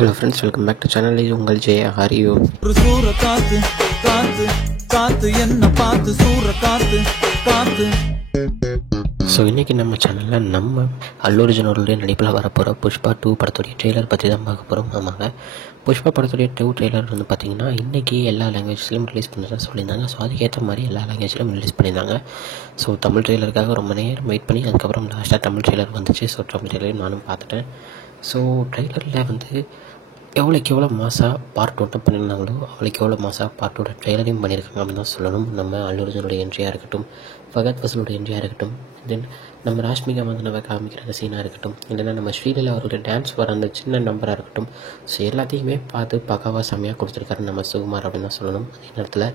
Hello friends, welcome back to channel. இது உங்கள் ஜெய. How are you? ஒரு சூற காத்து காத்து காத்து என்ன பார்த்து சூற காத்து காத்து. ஸோ இன்றைக்கி நம்ம சேனலில் நம்ம அல்லு அர்ஜுன் அவர்களுடைய நடிப்பில் வரப்போகிற புஷ்பா 2 படத்துடைய ட்ரெய்லர் பற்றி தான் பார்க்க போகிறோம். ஆமாங்க, புஷ்பா படத்துடைய 2 ட்ரெய்லர் வந்து பார்த்திங்கன்னா இன்றைக்கி எல்லா லாங்குவேஜ்லையும் ரிலீஸ் பண்ணுறதா சொல்லியிருந்தாங்க. ஸோ அதுக்கேற்ற மாதிரி எல்லா லாங்குவேஜ்லையும் ரிலீஸ் பண்ணியிருந்தாங்க. ஸோ தமிழ் ட்ரெய்லருக்காக ரொம்ப நேரம் வெயிட் பண்ணி அதுக்கப்புறம் லாஸ்ட்டாக தமிழ் ட்ரெய்லர் வந்துச்சு. ஸோ தமிழ் ட்ரெய்லரையும் நானும் பார்த்துட்டேன். ஸோ ட்ரெய்லரில் வந்து எவ்வளோக்கு எவ்வளோ மாசாக பார்ட் 1 பண்ணியிருந்தாங்களோ அவ்வளோக்கு எவ்வளோ மாசாக பார்ட் 2 ட்ரெய்லரையும் பண்ணியிருக்காங்க அப்படின்னு தான் சொல்லணும். நம்ம அல்லு அர்ஜுனுடைய என்ட்ரியாக இருக்கட்டும், ஃபகத் ஃபசிலுடைய என்ட்ரியாக இருக்கட்டும், தென் நம்ம ராஷ்மிகா மந்தனாவை காமிக்கிற அந்த சீனாக இருக்கட்டும், இல்லைன்னா நம்ம ஸ்ரீலீலா அவர்களுடைய டான்ஸ் வர அந்த சின்ன நம்பராக இருக்கட்டும், ஸோ எல்லாத்தையுமே பார்த்து பக்காவாக செம்மையாக கொடுத்துருக்காரு நம்ம சுகுமார் அப்படின்னு தான் சொல்லணும். அதே நேரத்தில்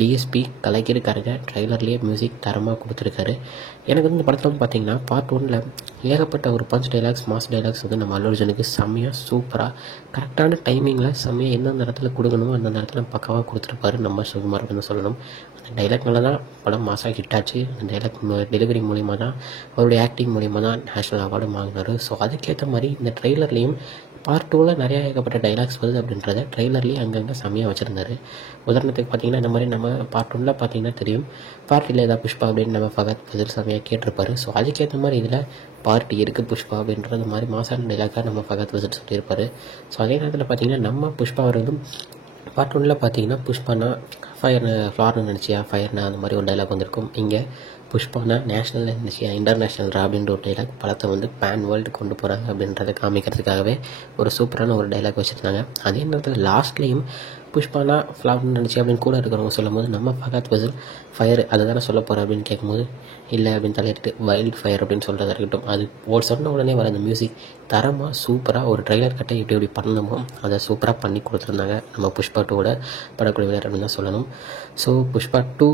டிஎஸ்பி கலைக்கிருக்காருங்க, ட்ரெய்லர்லேயே மியூசிக் தரமாக கொடுத்துருக்காரு. எனக்கு வந்து இந்த படத்தில் வந்து பார்த்திங்கன்னா பார்ட் 1ல் ஏகப்பட்ட ஒரு பஞ்ச் டைலாக்ஸ், மாஸ் டைலாக்ஸ் வந்து நம்ம அல்லு அர்ஜுனுக்கு செம்மையாக சூப்பராக கரெக்டான டைமிங்கில் செம்மையாக எந்தெந்த இடத்துல கொடுக்கணுமோ அந்த இடத்துல பக்காவாக கொடுத்துருப்பாரு நம்ம சுகுமார் அப்படின்னு சொல்லணும். அந்த டைலாக்னால தான் படம் மாசாக ஹிட் ஆச்சு. அந்த டைலாக் டெலிவரி மூலிமா தான், அவருடைய ஆக்டிங் மூலிமா தான் நேஷ்னல் அவார்டு வாங்கினார். ஸோ அதுக்கேற்ற மாதிரி இந்த ட்ரெய்லர்லேயும் பார்ட் 2ல் நிறையா ஏகப்பட்ட டைலாக்ஸ் வருது அப்படின்றத ட்ரெய்லர்லேயே அங்கங்கே செம்மையாக வச்சுருந்தாரு. உதாரணத்துக்கு பார்த்திங்கன்னா இந்த மாதிரி நம்ம பார்ட் 1ல் பார்த்திங்கன்னா தெரியும், பார்ட்டியில் ஏதாவது புஷ்பா அப்படின்னு நம்ம ஃபகத் பதில் செம்மையாக கேட்டிருப்பாரு. ஸோ அதுக்கேற்ற மாதிரி இதில் பார்ட்டி இருக்குது புஷ்பா அப்படின்றது மாதிரி மாசான டைலாக்காக நம்ம ஃபகத் பதில் சொல்லியிருப்பார். ஸோ அதே நேரத்தில் பார்த்திங்கன்னா நம்ம புஷ்பா அவர்களும் பார்ட் 1ல் பார்த்திங்கன்னா புஷ்பானா ஃபயர் ஃப்ளார்னு நினச்சியா ஃபயர்னா அந்த மாதிரி ஒரு டைலாக் வந்திருக்கும். இங்கே புஷ்பானா நேஷ்னல் நினச்சியா இன்டர்நேஷ்னல் அப்படின்ற ஒரு டைலாக் படத்தை வந்து பேன் வேர்ல்டு கொண்டு போகிறாங்க அப்படின்றத காமிக்கிறதுக்காகவே ஒரு சூப்பரான ஒரு டைலாக் வச்சுருந்தாங்க. அதே நேரத்தில் லாஸ்ட்லேயும் புஷ்பானா ஃப்ளார்னு நினச்சி அப்படின்னு கூட இருக்கிறவங்க சொல்லும் போது நம்ம ஃபகத் ஃபசில் ஃபயர் அதை தானே சொல்ல போகிறேன் அப்படின்னு கேட்கும்போது இல்லை அப்படின்னு தலையிட்டு வைல்ட் ஃபயர் அப்படின்னு சொல்கிறதா இருக்கட்டும், அது ஒரு சொன்ன உடனே வர அந்த மியூசிக் தரமாக சூப்பராக ஒரு ட்ரெய்லர் கட்டை எப்படி பண்ணணுமோ அதை சூப்பராக பண்ணி கொடுத்துருந்தாங்க நம்ம புஷ்பா 2வோட படக்குழுவினர் அப்படின்னு தான் சொல்லணும். ஸோ புஷ்பா 2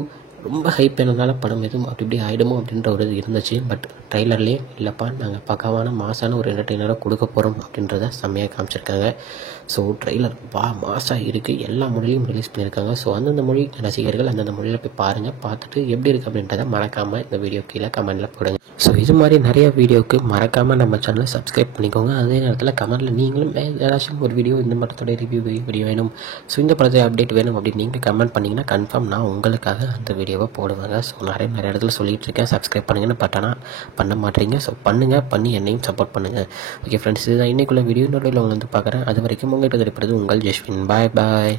ரொம்ப ஹைப் பண்ணதுனால படம் எதுவும் இப்படி ஆகிடுமோ அப்படின்ற ஒரு இது இருந்துச்சு. பட் ட்ரெய்லர்லேயே இல்லைப்பா நாங்கள் பக்காவான மாசான ஒரு என்டர்டெய்னராக கொடுக்க போகிறோம் அப்படின்றத செம்மையாக காமிச்சிருக்காங்க. ஸோ ட்ரெய்லர் மாசாக இருக்குது, எல்லா மொழியிலையும் ரிலீஸ் பண்ணியிருக்காங்க. ஸோ அந்தந்த மொழி ரசிகர்கள் அந்தந்த மொழியில் போய் பாருங்கள், பார்த்துட்டு எப்படி இருக்குது அப்படின்றத மறக்காமல் இந்த வீடியோ கீழே கமெண்டில் போடுங்க. ஸோ இது மாதிரி நிறைய வீடியோவுக்கு மறக்காமல் நம்ம சேனலை சப்ஸ்கிரைப் பண்ணிக்கோங்க. அதே நேரத்தில் கமெண்டில் நீங்களும் ஏதாச்சும் ஒரு வீடியோ இந்த படத்தோட ரிவ்யூ வீடியோ வேணும், ஸோ இந்த படத்தை அப்டேட் வேணும் அப்படின்னு நீங்கள் கமெண்ட் பண்ணிங்கன்னா கன்ஃபார்ம் நான் உங்களுக்காக அந்த வீடியோவை போடுவாங்க. ஸோ நிறைய இடத்துல சொல்லிகிட்டு இருக்கேன் சப்ஸ்கிரைப் பண்ணுங்கன்னு, பட் ஆனால் பண்ண மாட்டேறீங்க. ஸோ பண்ணுங்கள், பண்ணி என்னையும் சப்போர்ட் பண்ணுங்கள். ஓகே ஃப்ரெண்ட்ஸ், இதுதான் இன்றைக்குள்ள வீடியோ. இன்னொரு உங்களை வந்து பார்க்குறேன். அது வரைக்கும் உங்கள்கிட்ட கிடைப்பது உங்கள் ஜெஸ்வின். பாய் பாய்.